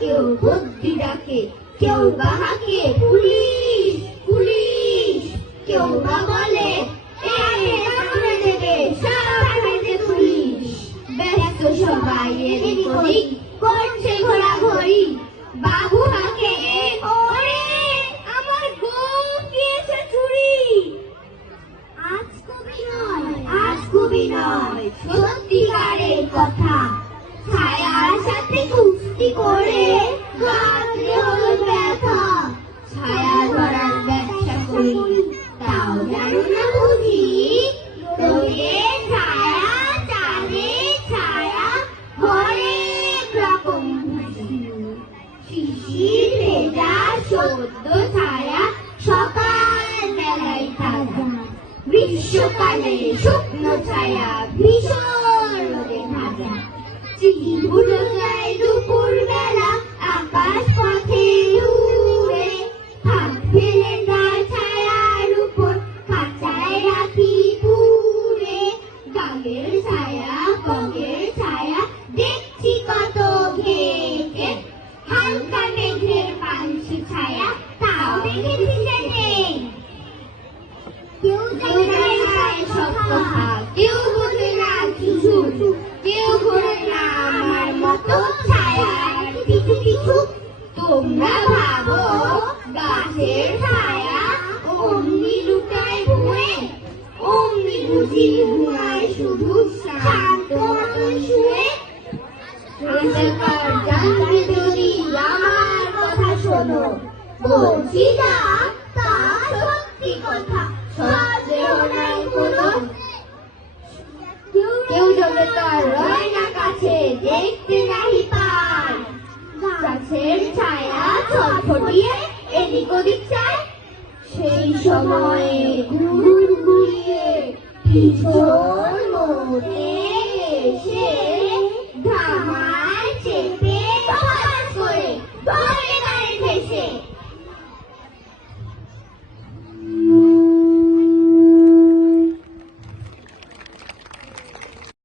কেউ বুদ্ধি ডাকে কেউ বা হাঁকে পুলিশ পুলিশ। এদিক ওদিক করছে ঘোরাঘুরি বাবু হাঁকে সত্যিকারের কথা। ছায়ার সাথে কুস্তি করে গাছে তাজা। গ্রীষ্মকালে শুকনো ছায়া ভীষণ রোদে ভাজা। যায় দুপুর বেলা আকাশ পথে গাগের ছায়া বগের তোমরা ভাবো গাছের ছায়া অমনি লুটায় ঘুমে অমনি বুঝি ঘুমায় শুধু শান্ত মতন শুয়ে যদি আমার কথা শোনো বলছি না তা সত্যি কথা সহজেও নাই কোনো কেউ যাবে তার রয় না কাছে, দেখতে নাহি পায় গাছের ছায়া ছটফটিয়ে এদিক ওদিক চায়। সেই সময় ঘুর ঘুরিয়ে পিছন মোড়ে এসে